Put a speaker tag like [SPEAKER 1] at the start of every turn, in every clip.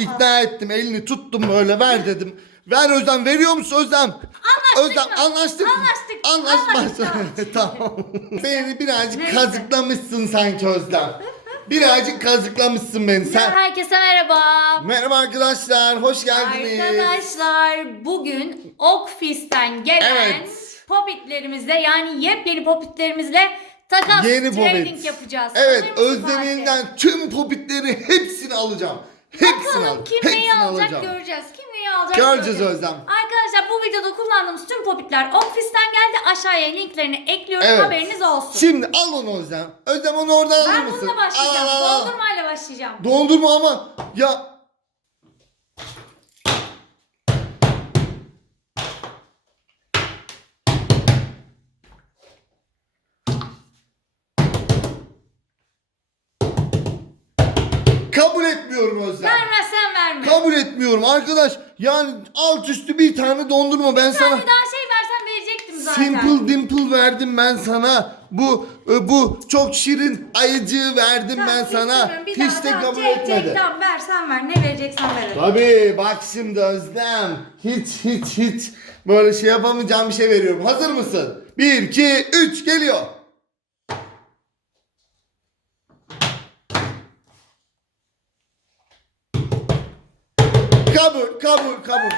[SPEAKER 1] İkna ettim elini tuttum böyle ver dedim. Ver Özlem veriyor musun Özlem? Özlem
[SPEAKER 2] mı?
[SPEAKER 1] anlaştık. mı?
[SPEAKER 2] Anlaştık,
[SPEAKER 1] Anlaşmaz.
[SPEAKER 2] anlaştık,
[SPEAKER 1] tamam. beni birazcık
[SPEAKER 2] Neyse.
[SPEAKER 1] kazıklamışsın sanki Özlem. Birazcık kazıklamışsın beni sen.
[SPEAKER 2] Herkese merhaba.
[SPEAKER 1] Merhaba arkadaşlar hoş geldiniz.
[SPEAKER 2] Arkadaşlar bugün Okfis'ten gelen
[SPEAKER 1] Evet.
[SPEAKER 2] popitlerimizle yani yepyeni popitlerimizle takas
[SPEAKER 1] Yeni
[SPEAKER 2] trading
[SPEAKER 1] popit.
[SPEAKER 2] yapacağız.
[SPEAKER 1] Evet
[SPEAKER 2] Hazır mısın Fatih?
[SPEAKER 1] Özlem'inden tüm popitleri hepsini alacağım. Hepsini
[SPEAKER 2] Bakalım
[SPEAKER 1] al.
[SPEAKER 2] kim
[SPEAKER 1] Hepsini
[SPEAKER 2] neyi alacak
[SPEAKER 1] alacağım.
[SPEAKER 2] göreceğiz. Kim neyi alacak
[SPEAKER 1] Göreceğiz Özlem.
[SPEAKER 2] Arkadaşlar bu videoda kullandığımız tüm popitler Okfis'ten geldi. Aşağıya linklerini ekliyorum
[SPEAKER 1] Evet.
[SPEAKER 2] haberiniz olsun.
[SPEAKER 1] Şimdi al onu Özlem. Özlem onu oradan alır
[SPEAKER 2] ben
[SPEAKER 1] mısın?
[SPEAKER 2] bununla başlayacağım.
[SPEAKER 1] Al, al, al.
[SPEAKER 2] Dondurmayla başlayacağım.
[SPEAKER 1] Dondurma ama ya Kabul etmiyorum Özlem.
[SPEAKER 2] Vermezsen verme.
[SPEAKER 1] Kabul etmiyorum arkadaş. Yani alt üstü bir tane dondurma ben sana
[SPEAKER 2] Bir daha şey versen verecektim zaten.
[SPEAKER 1] Simple Dimple verdim ben sana. Bu e, bu çok şirin ayıcığı verdim
[SPEAKER 2] Tamam,
[SPEAKER 1] ben sana.
[SPEAKER 2] istemiyorum. Bir
[SPEAKER 1] Hiç
[SPEAKER 2] daha,
[SPEAKER 1] de
[SPEAKER 2] tamam,
[SPEAKER 1] kabul
[SPEAKER 2] çek,
[SPEAKER 1] etmedi.
[SPEAKER 2] Çek, tamam ver sen ver. Ne vereceksen ver. hadi.
[SPEAKER 1] Tabii bak şimdi Özlem. Hiç hiç hiç böyle şey yapamayacağım bir şey veriyorum. Hazır mısın? 1 2 3 geliyor. Kabul, kabul, kabul.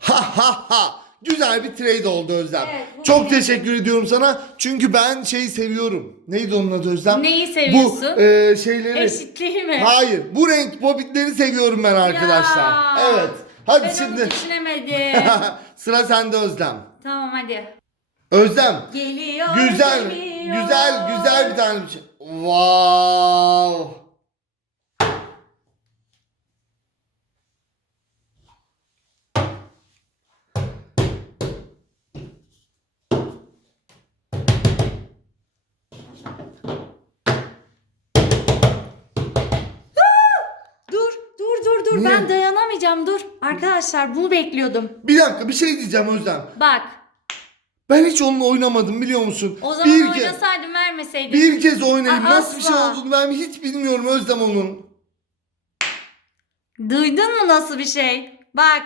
[SPEAKER 1] Ha ha ha. Güzel bir trade oldu Özlem.
[SPEAKER 2] Evet,
[SPEAKER 1] Çok teşekkür ediyorum sana. Çünkü ben şeyi seviyorum. Neydi onun adı Özlem?
[SPEAKER 2] Neyi seviyorsun?
[SPEAKER 1] Bu e, şeyleri.
[SPEAKER 2] Eşitliği mi?
[SPEAKER 1] Hayır. Bu renk popitleri seviyorum ben arkadaşlar.
[SPEAKER 2] Ya,
[SPEAKER 1] Evet. Hadi
[SPEAKER 2] ben
[SPEAKER 1] şimdi.
[SPEAKER 2] onu düşünemedim.
[SPEAKER 1] Sıra sende Özlem.
[SPEAKER 2] tamam hadi.
[SPEAKER 1] Özlem.
[SPEAKER 2] Geliyor.
[SPEAKER 1] Güzel.
[SPEAKER 2] geliyor.
[SPEAKER 1] Güzel güzel bir tane bir şey. Wow.
[SPEAKER 2] Dur
[SPEAKER 1] Niye?
[SPEAKER 2] ben dayanamayacağım dur. Arkadaşlar bunu bekliyordum.
[SPEAKER 1] Bir dakika bir şey diyeceğim Özlem.
[SPEAKER 2] Bak
[SPEAKER 1] Ben hiç onunla oynamadım biliyor musun?
[SPEAKER 2] o zaman
[SPEAKER 1] bir, ke-
[SPEAKER 2] oynasaydım vermeseydim.
[SPEAKER 1] bir kez oynayayım.
[SPEAKER 2] Aa,
[SPEAKER 1] Nasıl bir şey olduğunu ben hiç bilmiyorum Özlem onun.
[SPEAKER 2] Duydun mu nasıl bir şey? Bak.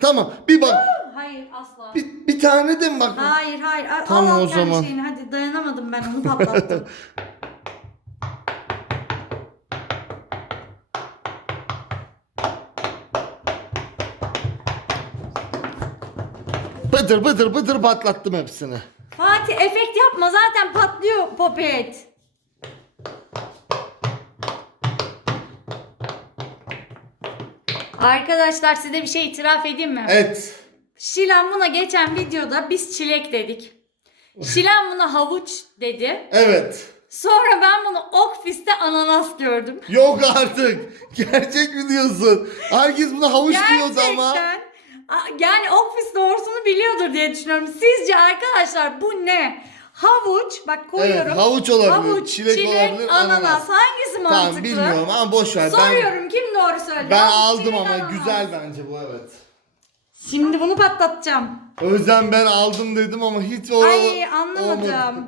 [SPEAKER 1] Tamam bir bak.
[SPEAKER 2] Hayır asla.
[SPEAKER 1] Bir, bir tane de mi bak?
[SPEAKER 2] Hayır hayır.
[SPEAKER 1] Tamam,
[SPEAKER 2] al
[SPEAKER 1] o zaman.
[SPEAKER 2] Şeyini. Hadi dayanamadım ben onu patlattım.
[SPEAKER 1] Bıdır bıdır bıdır patlattım hepsini.
[SPEAKER 2] Fatih efekt yapma zaten patlıyor popet. Arkadaşlar size bir şey itiraf edeyim mi?
[SPEAKER 1] Evet.
[SPEAKER 2] Şilan buna geçen videoda biz çilek dedik. Şilan buna havuç dedi.
[SPEAKER 1] Evet.
[SPEAKER 2] Sonra ben bunu Okfis'te ananas gördüm.
[SPEAKER 1] Yok artık. Gerçek mi diyorsun? Herkes buna havuç diyordu ama.
[SPEAKER 2] Gerçekten. Yani Okfis doğrusunu biliyordur diye düşünüyorum. Sizce arkadaşlar bu ne? Havuç bak koyuyorum.
[SPEAKER 1] Evet, havuç olabilir,
[SPEAKER 2] Havuç,
[SPEAKER 1] çilek olabilir,
[SPEAKER 2] ananas.
[SPEAKER 1] ananas.
[SPEAKER 2] Hangisi mantıklı?
[SPEAKER 1] Tamam bilmiyorum ama boş ver. Ben,
[SPEAKER 2] Soruyorum kim doğru söylüyor?
[SPEAKER 1] ben
[SPEAKER 2] Havuç,
[SPEAKER 1] aldım
[SPEAKER 2] çilek,
[SPEAKER 1] ama
[SPEAKER 2] ananas.
[SPEAKER 1] güzel bence bu evet.
[SPEAKER 2] Şimdi bunu patlatacağım.
[SPEAKER 1] O yüzden ben aldım dedim ama hiç oralı
[SPEAKER 2] Ay anlamadım.
[SPEAKER 1] olmadı.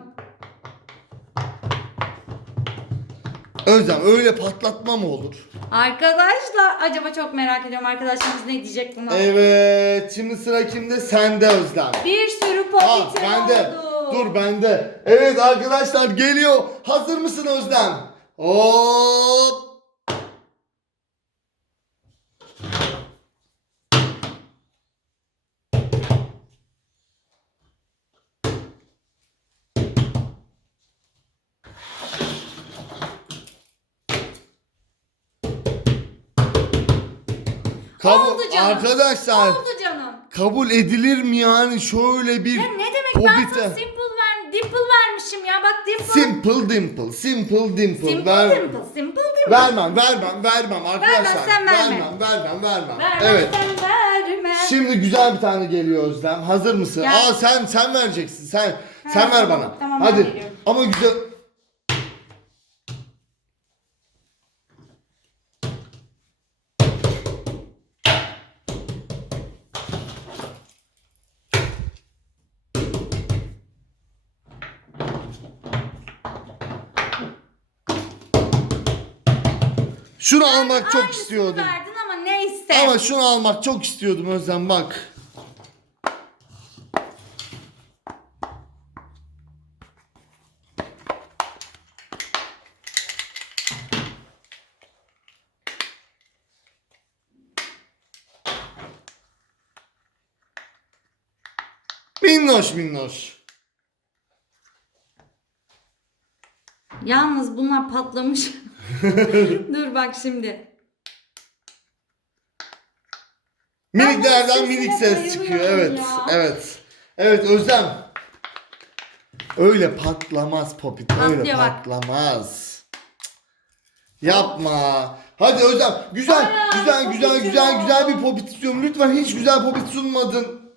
[SPEAKER 1] Özlem öyle patlatma mı olur?
[SPEAKER 2] Arkadaşlar acaba çok merak ediyorum arkadaşlarımız ne diyecek buna.
[SPEAKER 1] Evet şimdi sıra kimde? Sende Özlem.
[SPEAKER 2] Bir sürü
[SPEAKER 1] Aa, bende.
[SPEAKER 2] oldu.
[SPEAKER 1] Dur bende. Evet arkadaşlar geliyor. Hazır mısın Özlem? Hop. Kabul-
[SPEAKER 2] Oldu canım.
[SPEAKER 1] Arkadaşlar
[SPEAKER 2] Oldu canım.
[SPEAKER 1] kabul edilir mi yani şöyle bir
[SPEAKER 2] Ya ne demek ben
[SPEAKER 1] Hobbit'e.
[SPEAKER 2] sana simple ver, dimple vermişim ya bak dimple.
[SPEAKER 1] Simple dimple, simple dimple.
[SPEAKER 2] Simple
[SPEAKER 1] Ver-
[SPEAKER 2] dimple, simple dimple.
[SPEAKER 1] Vermem, vermem, vermem arkadaşlar.
[SPEAKER 2] Vermezsen verme.
[SPEAKER 1] Vermem, vermem, vermem.
[SPEAKER 2] Vermezsen
[SPEAKER 1] Evet.
[SPEAKER 2] verme.
[SPEAKER 1] Şimdi güzel bir tane geliyor Özlem. Hazır mısın?
[SPEAKER 2] Gel.
[SPEAKER 1] Aa sen sen vereceksin. Sen sen ver bana.
[SPEAKER 2] tamam, ben
[SPEAKER 1] Hadi.
[SPEAKER 2] veriyorum.
[SPEAKER 1] Ama güzel. Şunu almak çok istiyordum.
[SPEAKER 2] verdin ama neyse.
[SPEAKER 1] Ama şunu almak çok istiyordum Özlem bak. Minnoş minnoş.
[SPEAKER 2] Yalnız bunlar patlamış. Dur bak şimdi.
[SPEAKER 1] Miniklerden minik ses çıkıyor. Evet. Evet. Evet Özlem. Öyle patlamaz Popit. Öyle
[SPEAKER 2] Patlıyor bak.
[SPEAKER 1] patlamaz. Yapma. Hadi Özlem. Güzel,
[SPEAKER 2] Aa,
[SPEAKER 1] güzel, güzel,
[SPEAKER 2] Popit
[SPEAKER 1] güzel, güzel bir Popit istiyorum. Lütfen hiç güzel Popit sunmadın.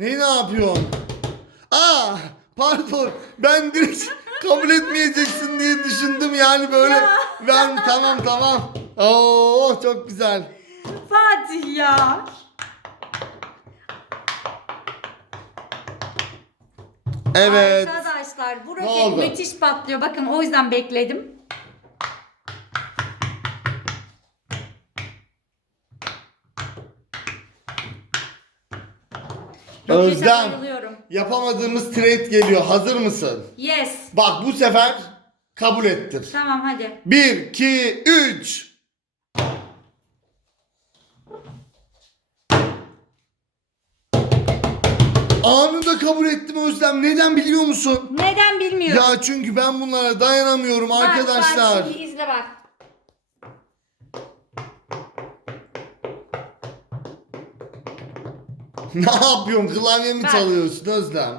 [SPEAKER 1] Neyi ne yapıyorsun? Aa, pardon. Ben direkt kabul etmeyeceksin diye düşündüm yani böyle.
[SPEAKER 2] Ya.
[SPEAKER 1] Ben tamam tamam. Oo çok güzel.
[SPEAKER 2] Fatih ya.
[SPEAKER 1] Evet.
[SPEAKER 2] Arkadaşlar bu
[SPEAKER 1] Ne
[SPEAKER 2] roket
[SPEAKER 1] oldu?
[SPEAKER 2] müthiş patlıyor. Bakın o yüzden bekledim.
[SPEAKER 1] Özlem.
[SPEAKER 2] bayılıyorum.
[SPEAKER 1] Yapamadığımız trade geliyor. Hazır mısın?
[SPEAKER 2] Yes.
[SPEAKER 1] Bak bu sefer kabul ettir.
[SPEAKER 2] Tamam hadi.
[SPEAKER 1] 1, 2, 3. Anında kabul ettim Özlem. Neden biliyor musun?
[SPEAKER 2] Neden bilmiyorum.
[SPEAKER 1] Ya çünkü ben bunlara dayanamıyorum arkadaşlar.
[SPEAKER 2] Bak, şimdi izle bak.
[SPEAKER 1] Ne yapıyorsun? Klavyemi
[SPEAKER 2] Bak.
[SPEAKER 1] çalıyorsun Özlem.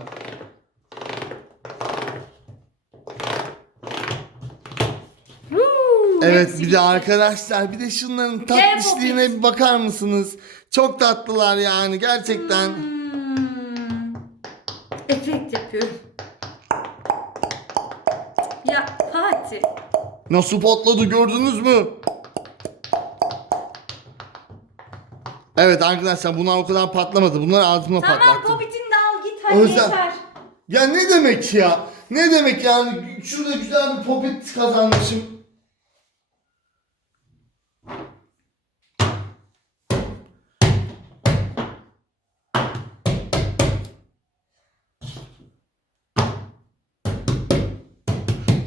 [SPEAKER 2] Huu,
[SPEAKER 1] Evet
[SPEAKER 2] hepsi
[SPEAKER 1] bir de arkadaşlar bir de şunların tatlışlığına bir bakar mısınız? Çok tatlılar yani gerçekten.
[SPEAKER 2] Hmm. Efekt yapıyorum. Ya Fatih.
[SPEAKER 1] Nasıl patladı gördünüz mü? Evet arkadaşlar bunlar o kadar patlamadı. Bunlar ağzıma
[SPEAKER 2] Tamam
[SPEAKER 1] patlattım.
[SPEAKER 2] popitini de al git hadi
[SPEAKER 1] Özlem.
[SPEAKER 2] yeter.
[SPEAKER 1] Ya ne demek ya? Ne demek yani? Şurada güzel bir popit kazanmışım.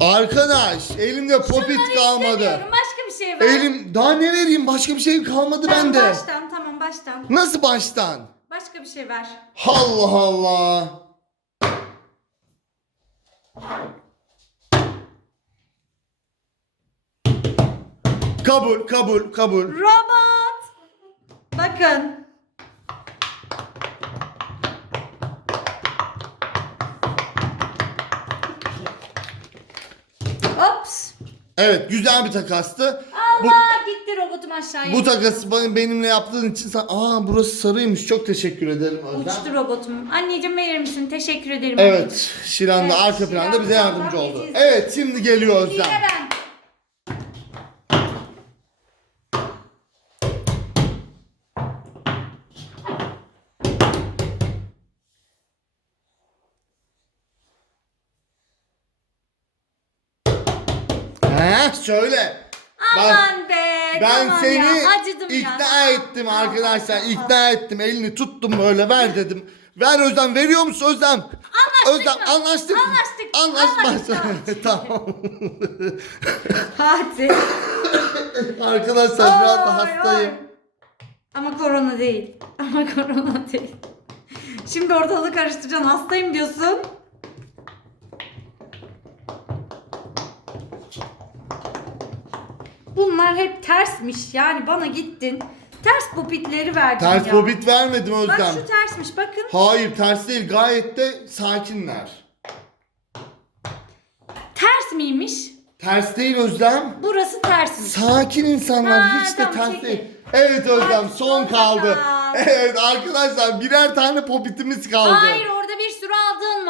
[SPEAKER 1] Arkadaş elimde popit
[SPEAKER 2] Şunları
[SPEAKER 1] kalmadı.
[SPEAKER 2] istemiyorum, Başka şey ver.
[SPEAKER 1] Elim daha ne vereyim? Başka bir şey kalmadı
[SPEAKER 2] Tamam,
[SPEAKER 1] bende.
[SPEAKER 2] Baştan tamam baştan.
[SPEAKER 1] Nasıl baştan?
[SPEAKER 2] Başka bir şey ver.
[SPEAKER 1] Allah Allah. Kabul, kabul, kabul.
[SPEAKER 2] Robot. Bakın.
[SPEAKER 1] Evet, güzel bir takastı. Bu,
[SPEAKER 2] Allah gitti robotum aşağıya.
[SPEAKER 1] bu takası benim- benimle yaptığın için sen... Aa burası sarıymış. Çok teşekkür ederim Özlem.
[SPEAKER 2] Uçtu robotum. Anneciğim verir misin? Teşekkür ederim.
[SPEAKER 1] Evet, Şiran da
[SPEAKER 2] Evet,
[SPEAKER 1] arka planda bize yardımcı oldu.
[SPEAKER 2] yetiz.
[SPEAKER 1] Evet, şimdi geliyor
[SPEAKER 2] Yine
[SPEAKER 1] Özlem.
[SPEAKER 2] ben.
[SPEAKER 1] He, söyle. Bak,
[SPEAKER 2] Aman be.
[SPEAKER 1] Ben
[SPEAKER 2] tamam
[SPEAKER 1] seni
[SPEAKER 2] ya. Acıdım
[SPEAKER 1] ikna
[SPEAKER 2] ya.
[SPEAKER 1] ettim arkadaşlar. İkna ettim. Elini tuttum böyle ver dedim. Ver Özlem veriyor musun Özlem?
[SPEAKER 2] Anlaştık
[SPEAKER 1] Özlem
[SPEAKER 2] mı?
[SPEAKER 1] anlaştık.
[SPEAKER 2] Anlaştık.
[SPEAKER 1] Anlaştık.
[SPEAKER 2] Anlaştık.
[SPEAKER 1] tamam.
[SPEAKER 2] Hadi.
[SPEAKER 1] arkadaşlar biraz da
[SPEAKER 2] Ay,
[SPEAKER 1] hastayım.
[SPEAKER 2] ay. Ama korona değil. Ama korona değil. Şimdi ortalığı karıştıracaksın. Hastayım diyorsun. Bunlar hep tersmiş. Yani bana gittin. Ters popitleri verdin
[SPEAKER 1] Ters
[SPEAKER 2] ya.
[SPEAKER 1] bobit vermedim
[SPEAKER 2] Bak
[SPEAKER 1] Özlem.
[SPEAKER 2] şu tersmiş bakın.
[SPEAKER 1] Hayır ters değil gayet de sakinler.
[SPEAKER 2] Ters miymiş?
[SPEAKER 1] Ters değil Özlem.
[SPEAKER 2] Burası tersmiş.
[SPEAKER 1] Sakin insanlar
[SPEAKER 2] Ha,
[SPEAKER 1] hiç de
[SPEAKER 2] tamam,
[SPEAKER 1] ters
[SPEAKER 2] peki.
[SPEAKER 1] değil. Evet Özlem
[SPEAKER 2] Ay,
[SPEAKER 1] son
[SPEAKER 2] son
[SPEAKER 1] kaldı.
[SPEAKER 2] kal.
[SPEAKER 1] Evet arkadaşlar birer tane popitimiz kaldı.
[SPEAKER 2] Hayır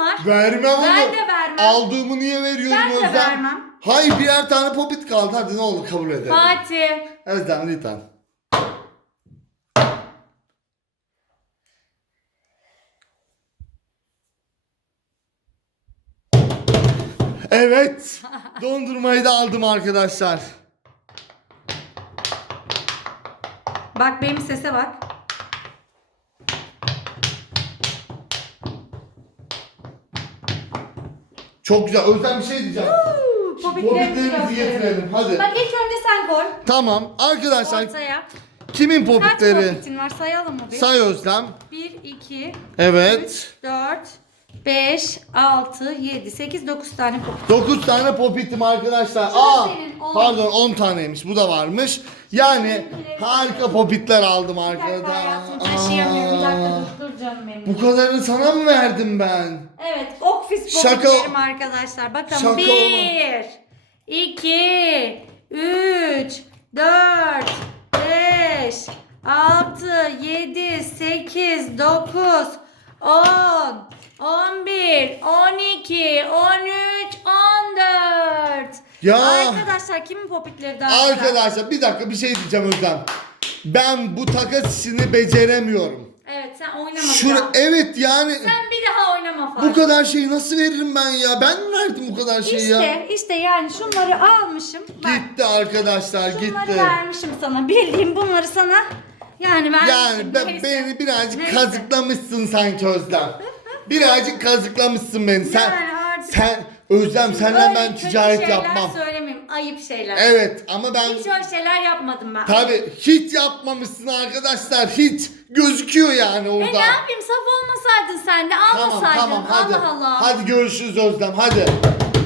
[SPEAKER 2] var.
[SPEAKER 1] Vermem
[SPEAKER 2] Ben de vermem.
[SPEAKER 1] Aldığımı niye veriyorum
[SPEAKER 2] Ben de vermem.
[SPEAKER 1] Hayır birer tane popit kaldı. Hadi ne olur kabul edelim.
[SPEAKER 2] Fatih.
[SPEAKER 1] Özlem lütfen. Evet. Dondurmayı da aldım arkadaşlar.
[SPEAKER 2] Bak benim sese bak.
[SPEAKER 1] Çok güzel. Özlem bir şey diyeceğim. Popitlerimizi getirelim. Hadi.
[SPEAKER 2] Bak ilk önce sen koy.
[SPEAKER 1] Tamam. Arkadaşlar
[SPEAKER 2] Ortaya.
[SPEAKER 1] kimin
[SPEAKER 2] Kaç
[SPEAKER 1] popitleri?
[SPEAKER 2] popitin var sayalım mı bir?
[SPEAKER 1] Say Özlem.
[SPEAKER 2] 1, 2,
[SPEAKER 1] Evet.
[SPEAKER 2] 3, 4, 5, 6, 7, 8, 9 tane popit.
[SPEAKER 1] 9 tane popitim arkadaşlar.
[SPEAKER 2] Şurası
[SPEAKER 1] Aa,
[SPEAKER 2] senin, on.
[SPEAKER 1] pardon 10 taneymiş. Bu da varmış. Yani harika popitler aldım arkadaşlar.
[SPEAKER 2] hayatım taşıyamıyorum. Bir dakika dur, dur canım benim.
[SPEAKER 1] Bu kadarını sana mı verdim ben?
[SPEAKER 2] Evet, ofis
[SPEAKER 1] Şaka-
[SPEAKER 2] popitlerim arkadaşlar. Bakın
[SPEAKER 1] Şaka
[SPEAKER 2] 1, 2, 3, 4, 5, 6, 7, 8, 9, 10, 11, 12, 13, 14.
[SPEAKER 1] Ya.
[SPEAKER 2] Arkadaşlar kimin popitleri daha güzel?
[SPEAKER 1] Arkadaşlar bir dakika bir şey diyeceğim Özlem. Ben bu takas işini beceremiyorum.
[SPEAKER 2] Evet sen oynama
[SPEAKER 1] Şura
[SPEAKER 2] daha.
[SPEAKER 1] evet yani
[SPEAKER 2] Sen bir daha oynama Fatih.
[SPEAKER 1] bu kadar şeyi nasıl veririm ben ya? Ben mi verdim bu kadar şeyi ya?
[SPEAKER 2] İşte işte yani şunları almışım. Bak,
[SPEAKER 1] Gitti arkadaşlar
[SPEAKER 2] şunları
[SPEAKER 1] gitti.
[SPEAKER 2] vermişim sana. Bildiğim bunları sana yani vermişim.
[SPEAKER 1] Yani ben,
[SPEAKER 2] Neyse.
[SPEAKER 1] beni birazcık
[SPEAKER 2] Neyse.
[SPEAKER 1] kazıklamışsın sanki Özlem. Birazcık kazıklamışsın beni. Sen
[SPEAKER 2] Yani artık-
[SPEAKER 1] sen Özlem senden
[SPEAKER 2] Öyle
[SPEAKER 1] ben
[SPEAKER 2] kötü
[SPEAKER 1] ticaret
[SPEAKER 2] şeyler
[SPEAKER 1] yapmam.
[SPEAKER 2] söylemeyeyim. Ayıp şeyler.
[SPEAKER 1] Evet ama ben
[SPEAKER 2] Hiç öyle şeyler yapmadım ben.
[SPEAKER 1] tabi hiç yapmamışsın arkadaşlar. Hiç gözüküyor yani
[SPEAKER 2] E
[SPEAKER 1] orada.
[SPEAKER 2] ne yapayım saf olmasaydın sen de
[SPEAKER 1] Tamam
[SPEAKER 2] almasaydın.
[SPEAKER 1] tamam hadi.
[SPEAKER 2] Allah Allah.
[SPEAKER 1] Hadi görüşürüz Özlem hadi.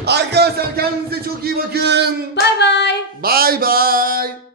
[SPEAKER 1] Arkadaşlar kendinize çok iyi bakın.
[SPEAKER 2] Bay bay.
[SPEAKER 1] Bay bay.